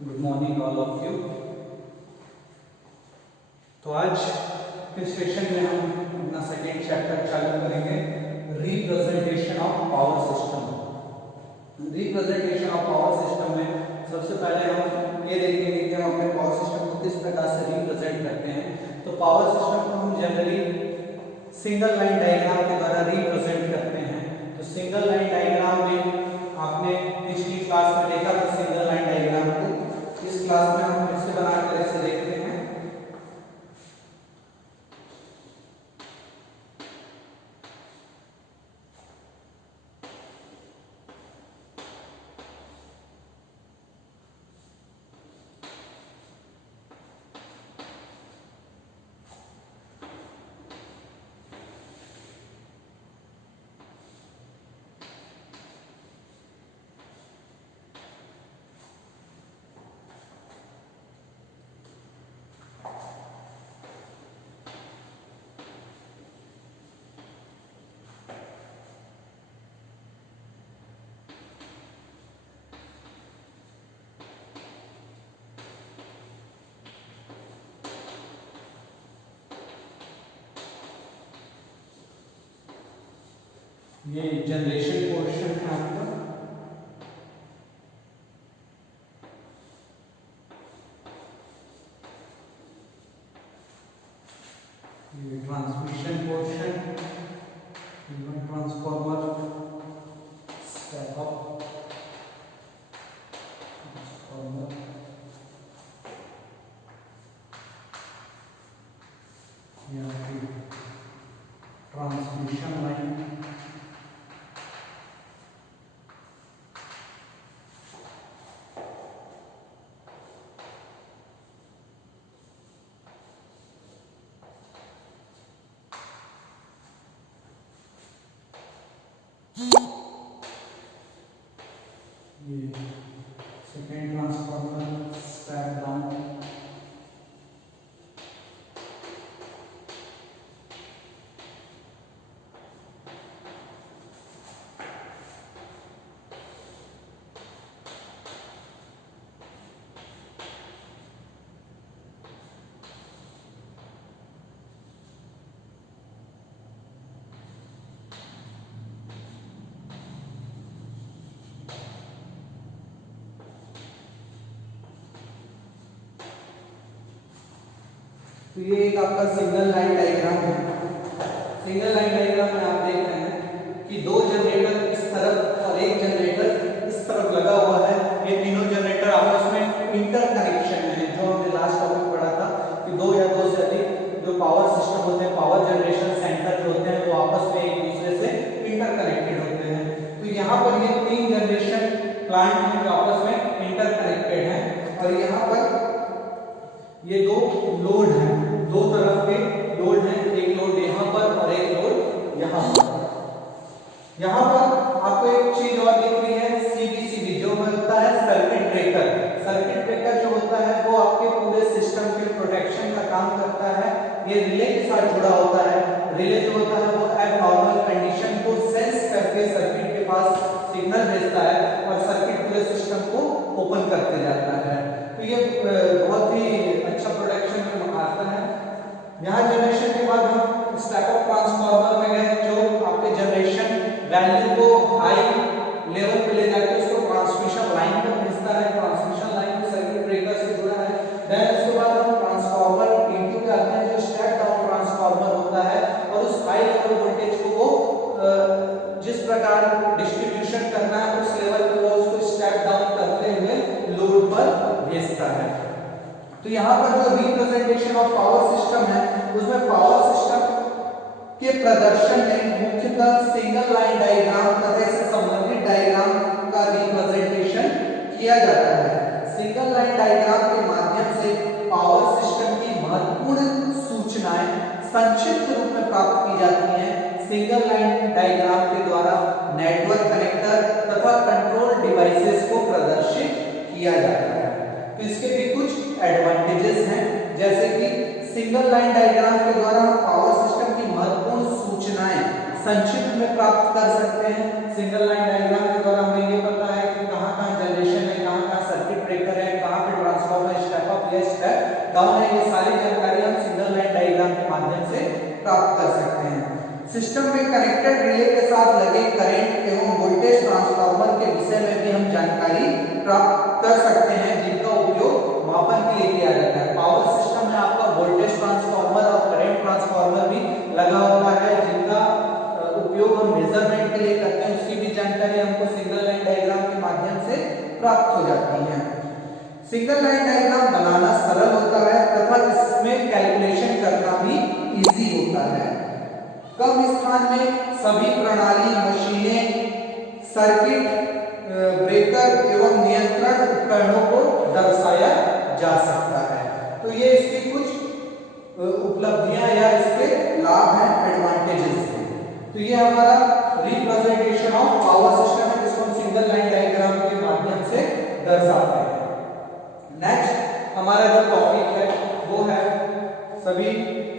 Good morning all of you. तो आज के सेशन में हम अपना सेकेंड चैप्टर चालू करेंगे, representation of power system. Representation of power system में सबसे पहले हम ये देखेंगे कि हम अपने पावर सिस्टम को किस प्रकार से रिप्रेजेंट करते हैं। तो पावर सिस्टम को हम जनरली सिंगल लाइन डायग्राम के द्वारा रिप्रेजेंट करते हैं। तो सिंगल लाइन डायग्राम में आपने पिछली क्लास में देखा था सिंगल लाइन डायग्राम को। इस क्लास में हम फिर से बनाकर इसे देखते हैं। ये जनरेशन पोर्शन है आपका। ये transmission portion, transformer, step up transformer, transmission line, ये सेकेंड ट्रांसफॉर्मर, स्टेप डाउन, तो ये एक आपका सिंगल लाइन डायग्राम है। सिंगल लाइन डायग्राम में आप देख रहे हैं कि दो जनरेटर इस तरफ और एक जनरेटर इस तरफ लगा हुआ है। ये तीनों जनरेटर आपस में इंटर कनेक्शन में है। जो हमने लास्ट टॉपिक पढ़ा था कि दो या दो से अधिक जो पावर सिस्टम होते हैं, पावर जनरेशन सेंटर जो होते हैं, वो आपस में एक दूसरे से इंटर कनेक्टेड होते हैं। तो यहाँ पर ये तीन जनरेशन प्लांट हैं जो आपस में इंटर कनेक्टेड हैं। और यहाँ पर ये दो लोड हैं, दो तरफ के लोड हैं, एक लोड यहाँ पर और एक लोड यहाँ पर। यहाँ पर आपको एक चीज और दिख रही है, सीबीसीबी, जो होता है सर्किट ब्रेकर। सर्किट ब्रेकर जो होता है वो आपके पूरे सिस्टम के प्रोटेक्शन का काम करता है। ये रिले के साथ जुड़ा होता है। रिले जो होता है वो एबनॉर्मल कंडीशन को सेंस करके सर्किट के पास सिग्नल भेजता है और सर्किट पूरे सिस्टम को ओपन करते जाता है। तो ये बहुत ही अच्छा प्रोटेक्शन में आता है। यहाँ जनरेशन के बाद हम स्टेप अप ट्रांसफार्मर में गए, जो आपके जनरेशन वैल्यू को हाई लेवल पे ले जाके उसको ट्रांसमिशन लाइन पर भेजता है। ट्रांसमिशन लाइन को सर्किट ब्रेकर से जुड़ा है। देन उसके बाद हम ट्रांसफार्मर P2 पे आते हैं, जो स्टेप डाउन ट्रांसफार्मर होता है और उस हाई लेवल वोल्टेज को वो जिस प्रकार डिस्ट्रीब्यूशन करना है उस लेवल पे वो उसको स्टेप डाउन करते हुए लोड पर भेजता है। तो यहाँ पर जो रिप्रेजेंटेशन ऑफ पावर सिस्टम है उसमें पावर सिस्टम के प्रदर्शन में मुख्यतः सिंगल लाइन डायग्राम तथा इससे संबंधित डायग्राम का रिप्रेजेंटेशन किया जाता है। सिंगल लाइन डायग्राम के माध्यम से पावर सिस्टम की महत्वपूर्ण सूचनाएं संक्षिप्त रूप में प्राप्त की जाती हैं। सिंगल लाइन डायग्राम के द्वारा नेटवर्क कनेक्टर तथा कंट्रोल डिवाइसेस को प्रदर्शित किया जाता है। तो इसके भी कुछ एडवांटेजेस हैं, जैसे कि सिंगल लाइन डायग्राम के द्वारा हम पावर सिस्टम की महत्वपूर्ण सूचनाएं संक्षिप्त में प्राप्त कर सकते हैं। सिंगल लाइन डायग्राम के द्वारा हमें ये पता है कि कहां-कहां जनरेशन है, कहां-कहां सर्किट ब्रेकर है, कहां पे कनेक्टेड रिले के साथ लगे करंट एवं वोल्टेज ट्रांसफार्मर के विषय में भी हम जानकारी प्राप्त कर सकते हैं, जिनका उपयोग मापन के लिए किया जाता है। पावर सिस्टम में आपका वोल्टेज ट्रांसफार्मर और करंट ट्रांसफार्मर भी लगा हुआ है, जिनका उपयोग हम मेजरमेंट के लिए करते हैं। उसकी भी जानकारी हमको सिंगल लाइन डायग्राम के माध्यम से प्राप्त हो जाती है। सिंगल लाइन डायग्राम बनाना सरल होता है तथा इसमें कैलकुलेशन करना भी इजी होता है। कम स्थान में सभी प्रणाली, मशीनें, सर्किट ब्रेकर एवं नियंत्रण उपकरणों को दर्शाया जा सकता है। तो ये इसकी कुछ उपलब्धियां या इसके लाभ हैं, एडवांटेजेस हैं। तो ये हमारा रिप्रेजेंटेशन ऑफ पावर सिस्टम है, जिसको हम सिंगल लाइन डायग्राम के माध्यम से दर्शाते हैं। नेक्स्ट हमारा जो टॉपिक है वो है, सभी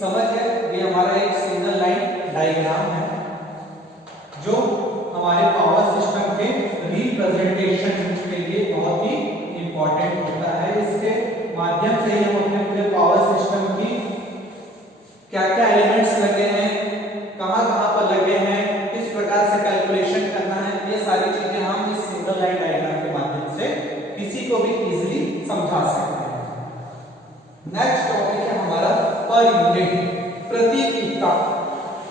समझ है, ये हमारा एक सिंगल लाइन डायग्राम है जो हमारे पावर सिस्टम के रिप्रेजेंटेशन के लिए बहुत ही इंपॉर्टेंट होता है। इसके माध्यम से ही हम अपने पूरे पावर सिस्टम की क्या क्या एलिमेंट्स लगे हैं, कहां कहां पर लगे हैं, किस प्रकार से कैलकुलेशन करना है, ये सारी चीजें हम इस सिंगल लाइन डायग्राम के माध्यम से किसी को भी इजीली समझा सकते हैं। नेक्स्ट टॉपिक है हमारा पर यूनिट, प्रति इकाई,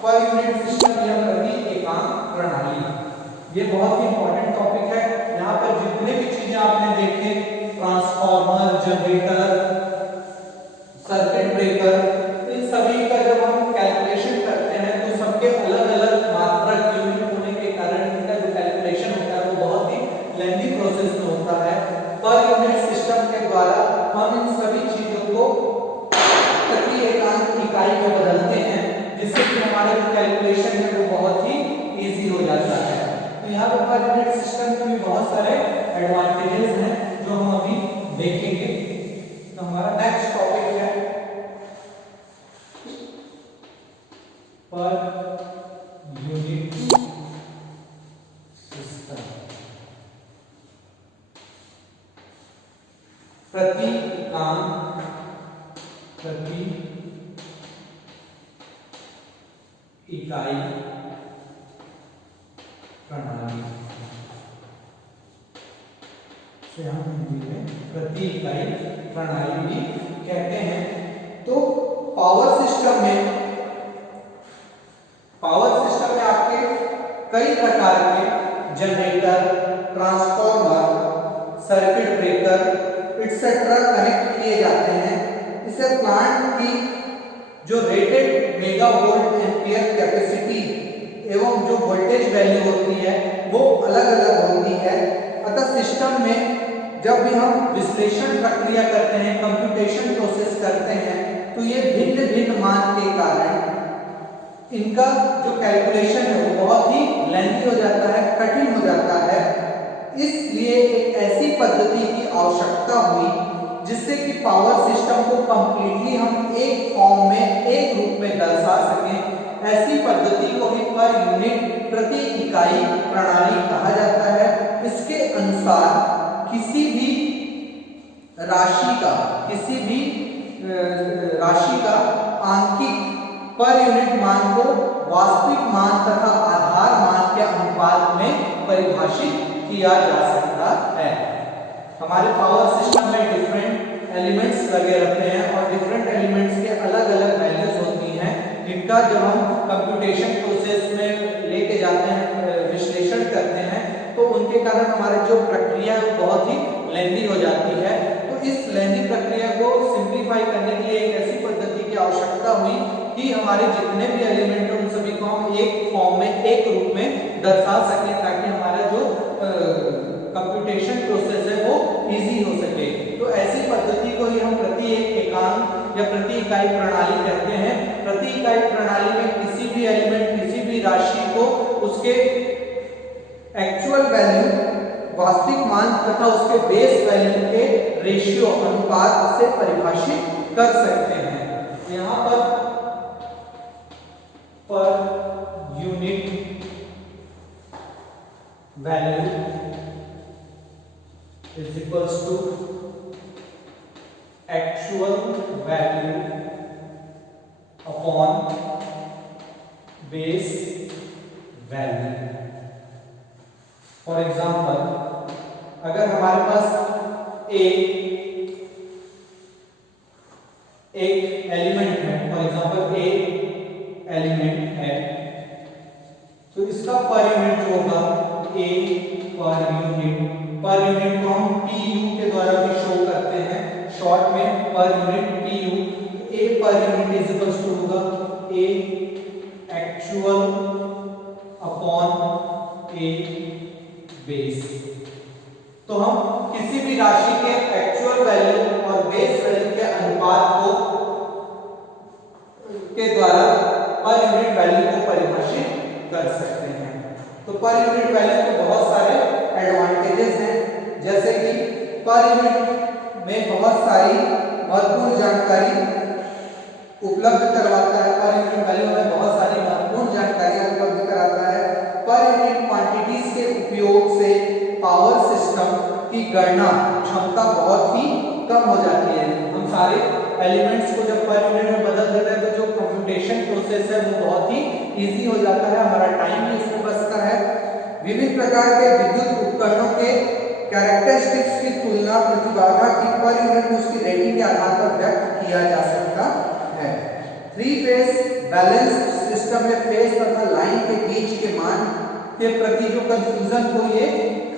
पर यूनिट सिस्टम या प्रति एकांक प्रणाली। ये बहुत ही इंपॉर्टेंट टॉपिक है। यहाँ पर जितने भी चीजें आपने देखे, ट्रांसफार्मर, जनरेटर, सर्किट ब्रेकर, इन सभी का जब हम कैलकुलेशन करते हैं तो सबके अलग अलग मात्रक यूनिट होने के कारण इनका जो कैलकुलेशन होता है वो बहुत ही लेंथी प्रोसेस में होता है। पर यूनिट सिस्टम के द्वारा हम इन सभी चीजों को प्रति एकांक इकाई में बदलते हैं, जिससे कि हमारा जो कैलकुलेशन है वो बहुत ही इजी हो जाता है। तो यहाँ पर पर यूनिट सिस्टम के भी बहुत सारे एडवांटेजेस हैं जो हम अभी देखेंगे। तो हमारा नेक्स्ट टॉपिक है पर यूनिट सिस्टम, प्रति एकांक, प्रति इकाई प्रणाली से हम हिंदी में प्रति इकाई प्रणाली भी कहते हैं। तो पावर सिस्टम में आपके कई प्रकार के generator, transformer, circuit breaker etcetera connect किए जाते हैं। इसे प्लांट की जो रेटेड मेगावोल्ट एम्पियर कैपेसिटी एवं जो वोल्टेज वैल्यू होती है वो अलग अलग होती है। अतः सिस्टम में जब भी हम विश्लेषण प्रक्रिया करते हैं, कंप्यूटेशन प्रोसेस करते हैं, तो ये भिन्न भिन्न मान के कारण इनका जो कैलकुलेशन है वो बहुत ही लेंथी हो जाता है, कठिन हो जाता है। इसलिए एक ऐसी पद्धति की आवश्यकता हुई जिससे कि पावर सिस्टम को कंप्लीटली हम एक फॉर्म में, एक रूप में दर्शा सकें। ऐसी पद्धति को भी पर यूनिट, प्रति इकाई प्रणाली कहा जाता है। इसके अनुसार किसी भी राशि का आंकिक पर यूनिट मान को वास्तविक मान तथा आधार मान के अनुपात में परिभाषित किया जा सकता है। हमारे पावर सिस्टम में डिफरेंट एलिमेंट्स लगे रहते हैं और डिफरेंट एलिमेंट्स के अलग अलग वैल्यूज होती हैं, जिनका जब हम कंप्यूटेशन प्रोसेस में लेके जाते हैं, विश्लेषण करते हैं, तो उनके कारण हमारी जो प्रक्रिया है वो बहुत ही लेंथी हो जाती है। तो इस लेंथी प्रक्रिया को सिंप्लीफाई करने के लिए एक ऐसी पद्धति की आवश्यकता हुई कि हमारे जितने भी एलिमेंट हैं उन सभी को हम एक फॉर्म में, एक रूप में दर्शा सकें, ताकि हमारा जो कंप्यूटेशन प्रोसेस है वो इजी हो सके। तो ऐसी पद्धति को ही हम प्रति एकांक या प्रति इकाई प्रणाली कहते हैं। प्रति इकाई प्रणाली में किसी भी एलिमेंट, किसी भी राशि को उसके एक्चुअल वैल्यू, वास्तविक मान तथा उसके बेस वैल्यू के रेशियो, अनुपात से परिभाषित कर सकते हैं। यहाँ per unit value is equals to actual value upon base value. For example अगर हमारे पास एक एलिमेंट है, फॉर एग्जांपल ए एलिमेंट है, तो इसका पर यूनिट जो होगा ए पर यूनिट को हम PU के द्वारा भी शो करते हैं, शॉर्ट में पर यूनिट PU। ए पर यूनिट इज इक्वल्स टू होगा ए एक्चुअल अपॉन ए बेस। तो हम किसी भी राशि के एक्चुअल वैल्यू और बेस वैल्यू के अनुपात को के द्वारा पर यूनिट वैल्यू को परिभाषित कर सकते हैं। तो पर यूनिट वैल्यू के बहुत सारे एडवांटेजेस हैं, जैसे कि पर यूनिट में बहुत सारी महत्वपूर्ण जानकारी उपलब्ध करवाता है। पर यूनिट वैल्यू में बहुत सारी महत्वपूर्ण जानकारियां उपलब्ध कराता है। पर यूनिट क्वांटिटीज के उपयोग से पावर सिस्टम की गणना क्षमता बहुत ही कम हो जाती है। हम सारे एलिमेंट्स को जब पर यूनिट में बदल देते हैं तो जो कंप्यूटेशन प्रोसेस है वो बहुत ही इजी हो जाता है, हमारा टाइम भी इसमें बचता है। विभिन्न प्रकार के विद्युत उपकरणों के कैरेक्टरिस्टिक्स की तुलना प्रतिबाधा की पर यूनिट में उसकी रेटिंग के आधार पर व्यक्त किया जा सकता है। 3 फेज बैलेंस सिस्टम में फेज तथा लाइन के बीच के मान के प्रति जो कंफ्यूजन को ये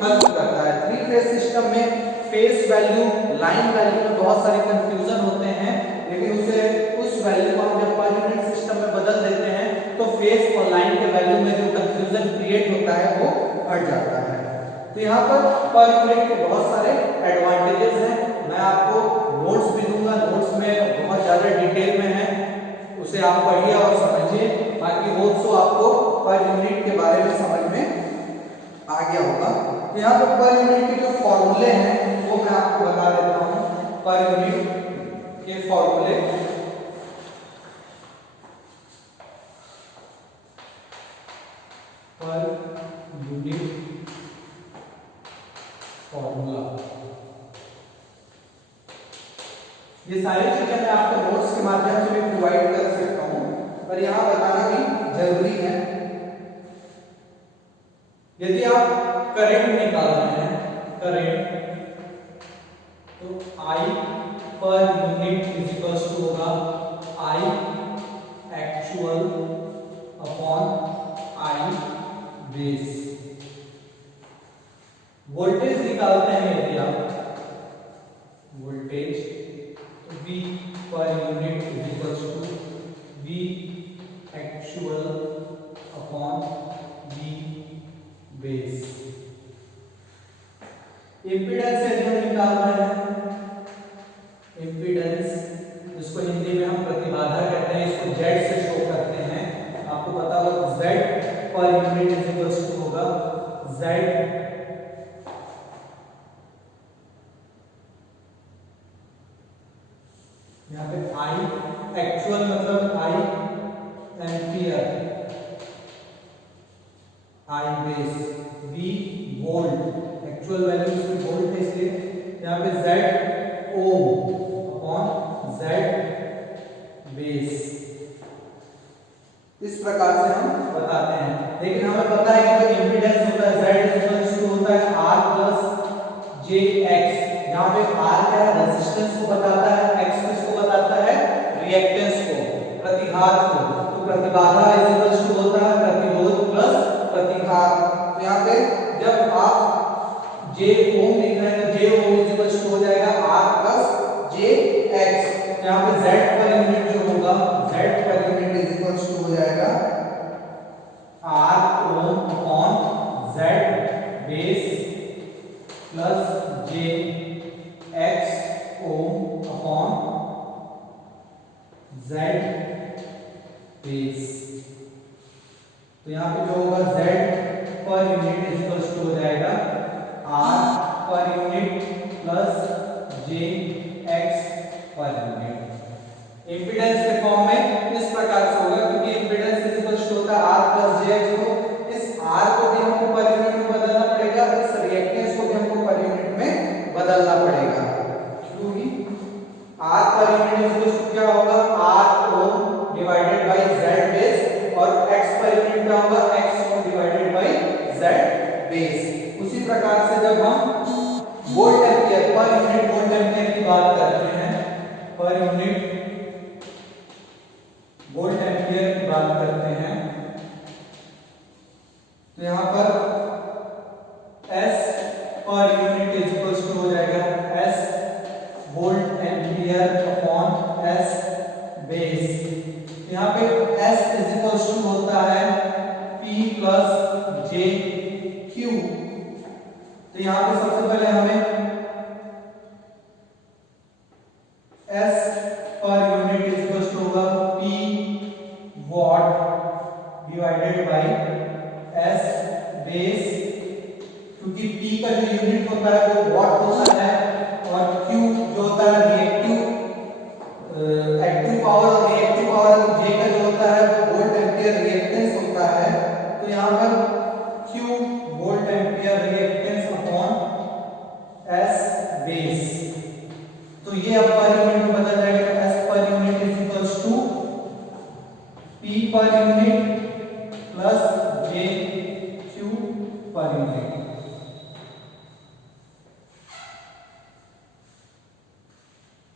खत्म करता है। 3 फेज सिस्टम में फेज वैल्यू लाइन वैल्यू में बहुत सारे कंफ्यूजन होते हैं, लेकिन उस वैल्यू को हम जब पर यूनिट सिस्टम में बदल देते हैं तो फेज और लाइन के वैल्यू में जो कंफ्यूजन क्रिएट होता है वो हट जाता है। तो यहाँ पर यूनिट के बहुत सारे एडवांटेजेस हैं। मैं आपको नोट्स भी दूंगा, नोट्स में बहुत ज्यादा डिटेल में है, उसे आप पढ़िए और समझिए, बाकी होप सो आपको पर यूनिट के बारे में समझ में आ गया होगा। तो यहाँ पर यूनिट के जो फॉर्मूले हैं वो मैं आपको बता देता हूँ। पर यूनिट के फॉर्मूले फॉर्मूला, ये सारी चीजें मैं आपको नोट्स के माध्यम से भी प्रोवाइड कर सकता हूँ, पर यहाँ बताना भी जरूरी है। यदि आप करंट निकाल रहे हैं, करंट, तो I पर यूनिट इज इक्वल्स टू होगा I actual upon I base. Voltage निकालते हैं यदि आप वोल्टेज, तो V पर unit is equals to V actual upon V base. Impedance यदि हम निकाल रहे हैं, इम्पीडेंस जिसको हिंदी में हम प्रतिबाधा कहते हैं, इसको Z से शो करते हैं। आपको पता होगा Z पर यूनिट इज इक्वल्स टू होगा Z यहाँ पे I एक्चुअल मतलब I ampere, I base, V volt, actual value इसमें वोल्ट है इसलिए यहाँ पे Z ohm upon Z base. इस प्रकार से हम बताते हैं, लेकिन हमें पता है कि जो इम्पीडेंस होता है Z इक्वल्स टू होता है R प्लस JX। यहाँ पे R क्या है, रेजिस्टेंस को बताता है, X किसको बताता है, रिएक्टेंस को, प्रतिघात को। तो प्रतिबाधा इज इक्वल्स टू होता है प्रतिरोध प्लस प्रतिघात। तो यहाँ पे जब आप J ओम लिख रहे हैं तो J ohm is equals to हो जाएगा R प्लस JX। यहाँ पे Z पर यूनिट जो होगा, Z पर यूनिट इज इक्वल्स टू हो जाएगा R ohm upon Z base plus JX ohm upon Z base. तो यहाँ पे जो होगा Z पर यूनिट इज इक्वल्स टू हो जाएगा R पर unit plus JX per unit. Impedance के फॉर्म में इस प्रकार से होगा, क्योंकि इम्पीडेंस इज इक्वल्स टू होता है R प्लस JX। को इस R को भी हमको पर यूनिट में बदलना पड़ेगा, इस रिएक्टेंस को भी हमको पर यूनिट में बदलना पड़ेगा, क्योंकि R पर यूनिट इज इक्वल्स टू क्या होगा, R ohm divided by Z base, और X पर यूनिट क्या होगा, X ओम डिवाइडेड बेस। उसी प्रकार से जब हम volt ampere per unit volt ampere की बात करते हैं, पर यूनिट वोल्ट एम्पियर की बात करते हैं, तो यहां पर S पर यूनिट इज इक्वल टू हो जाएगा S volt ampere upon S base. यहाँ पे S इज इक्वल टू होता है P प्लस जे क्यू। तो यहाँ पे सबसे पहले हमें S पर यूनिट इज इक्वल टू होगा P watt divided by S base, क्योंकि P का जो यूनिट होता है वो वॉट होता है और Q जो होता है रिएक्टिव एक्टिव पावर और रिएक्टिव पावर, J का जो होता है वो वोल्ट एम्पियर रिएक्टेंस होता है। तो यहाँ पर Q volt ampere reactance upon S base. तो ये अब पर यूनिट में बदल जाएगा, S पर unit is equals to P पर यूनिट प्लस J Q पर यूनिट।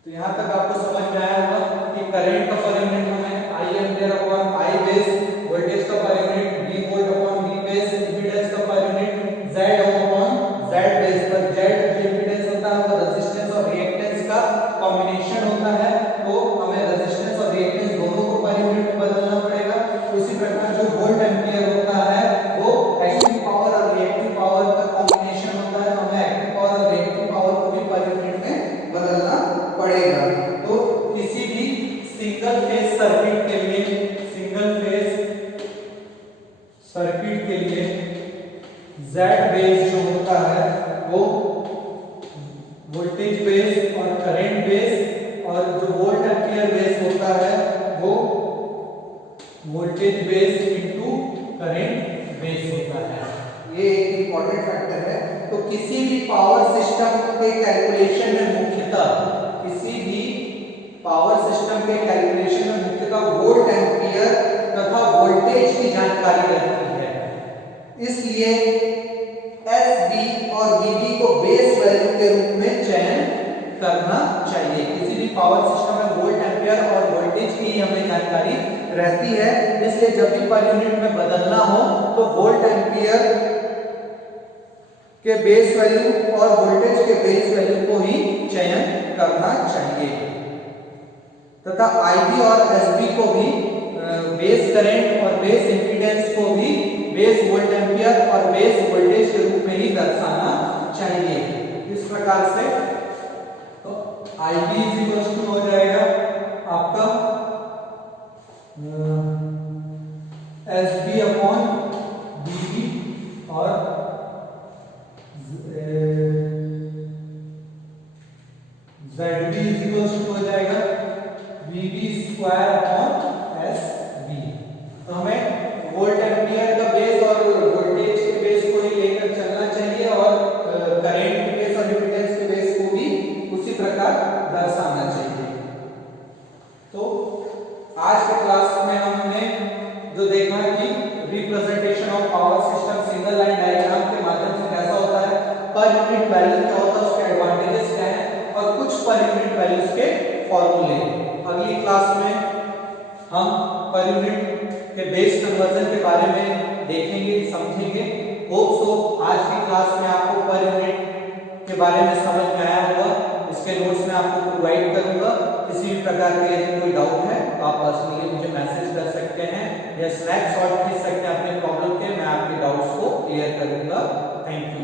तो यहां तक आपको समझ में आया होगा कि करंट का पर यूनिट हमें I ampere upon I base, voltage का per unit V volt upon V base, impedance का per unit Z upon Z base. पर Z जो इम्पीडेंस होता है वो रेजिस्टेंस और रिएक्टेंस का कॉम्बिनेशन होता है, तो हमें रेजिस्टेंस और रिएक्टेंस दोनों को पर यूनिट में बदलना पड़ेगा। उसी प्रकार जो वोल्ट एम्पियर होता है वो एक्टिव पावर और रिएक्टिव पावर का कॉम्बिनेशन होता है, तो हमें एक्टिव पावर और रिएक्टिव पावर को भी पर यूनिट में बदलना पड़ेगा। तो किसी भी सिंगल फेज सर्किट के लिए, सिंगल फेज सर्किट के लिए Z बेस जो होता है वो वोल्टेज बेस और करंट बेस, और जो वोल्ट एम्पियर बेस होता है वो voltage base into current base होता है। ये एक इंपॉर्टेंट फैक्टर है। तो किसी भी पावर सिस्टम के कैलकुलेशन में मुख्यतः, किसी भी पावर सिस्टम के कैलकुलेशन में मुख्यतः वोल्ट एम्पियर तथा वोल्टेज की जानकारी रहती है। इसलिए SB और VB को बेस वैल्यू के रूप में चयन करना चाहिए। किसी भी पावर सिस्टम में वोल्ट एम्पियर और वोल्टेज की हमें जानकारी रहती है, इसलिए जब भी पर यूनिट में बदलना हो तो वोल्ट एम्पियर के बेस वैल्यू और वोल्टेज के बेस वैल्यू को ही चयन करना चाहिए, तथा IB और SB को भी बेस करंट और बेस इंपीडेंस को भी बेस वोल्ट एम्पियर और बेस वोल्टेज के रूप में ही दर्शाना चाहिए। इस प्रकार से तो IB इज इक्वल टू हो जाएगा आपका SB अपॉन BB और ZB इज इक्वल टू हो जाएगा VB स्क्वायर अपॉन SB। तो हमें वोल्ट एम्पियर का बेस और वोल्टेज के बेस को ही लेकर चलना चाहिए और करंट के बेस और इम्पीडेंस के बेस को भी उसी प्रकार दर्शाना चाहिए। तो आज के क्लास में हमने जो देखा कि representation of power system single line diagram के माध्यम से कैसा होता है, पर यूनिट वैल्यू क्या होता है, उसके एडवांटेजेस क्या है और कुछ पर यूनिट वैल्यूज के फॉर्मूले। अगली क्लास में हम पर यूनिट के बेस कन्वर्जन के बारे में देखेंगे, समझेंगे। होप सो आज की क्लास में आपको पर यूनिट के बारे में समझ में आया होगा। इसके नोट्स में आपको प्रोवाइड करूंगा। किसी भी प्रकार के यदि कोई डाउट है तो आप पर्सनली मुझे मैसेज कर सकते हैं या स्नैपशॉट खींच सकते हैं अपने प्रॉब्लम के, मैं आपके डाउट्स को क्लियर करूंगा। Thank you.